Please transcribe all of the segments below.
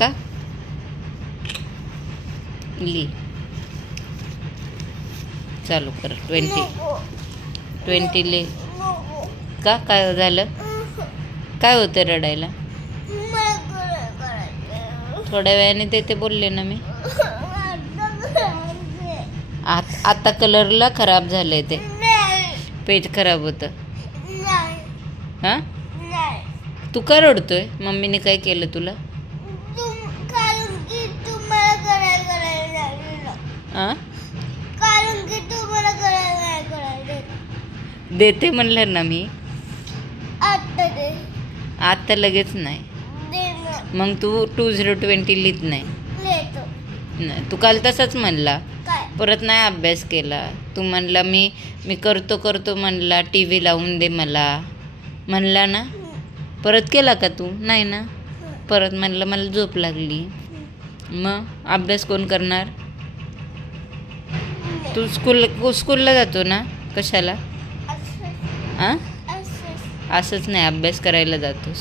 का ली चालू कर 20 ले का काय झालं काय होतं रडायला थोड्या वेळाने ते बोलले ना मी आता कलरला खराब झालंय ते पेज खराब होतं हां तू का रडतोय मम्मीने काय केलं तुला हां देते म्हणलं ना मी आता लगेच नाही मग तू 2020 लिहित नाही तू काल तसाच म्हणला परत नाही अभ्यास केला तू म्हणला मी करतो म्हणला टी व्ही लावून दे मला म्हणला ना परत केला का तू नाही ना परत म्हणलं मला झोप लागली मग अभ्यास कोण करणार तू स्कूलला जातो ना कशाला हां असंच नाही अभ्यास करायला जातोस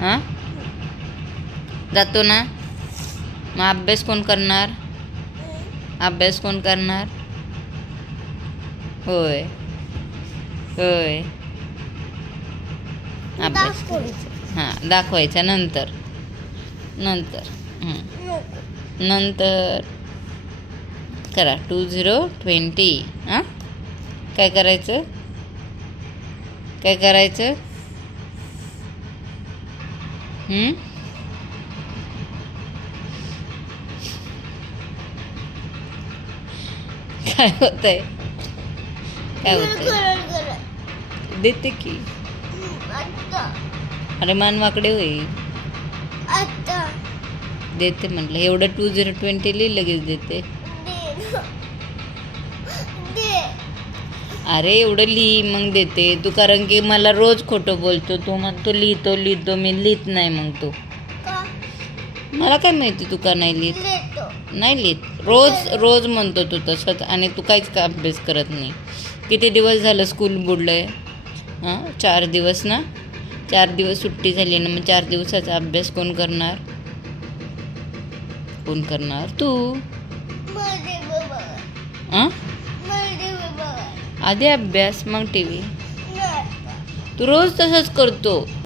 हां जातो ना मग अभ्यास कोण करणार होय होय अभ्यास करायचा हां दाखवायचा नंतर करा 2020 हां काय करायचं काय होतंय देते की अरे मान वाकडे होईल देते म्हटलं एवढं 2020 लिहि लगेच देते अरे एवढं लिही मग देते तू कारण की मला रोज खोटं बोलतो तू म्हणतो लिहितो मी लिहित नाही मग तू मला काय माहिती तू का नाही लिहित रोज म्हणतो तू तसंच आणि तू काहीच का अभ्यास करत नाही किती दिवस झालं स्कूल बुडलंय हां 4 दिवस ना 4 दिवस सुट्टी झाली ना मग 4 दिवसाचा अभ्यास कोण करणार तू हां आधी अभ्यास मग टी व्ही तू रोज तसंच करतो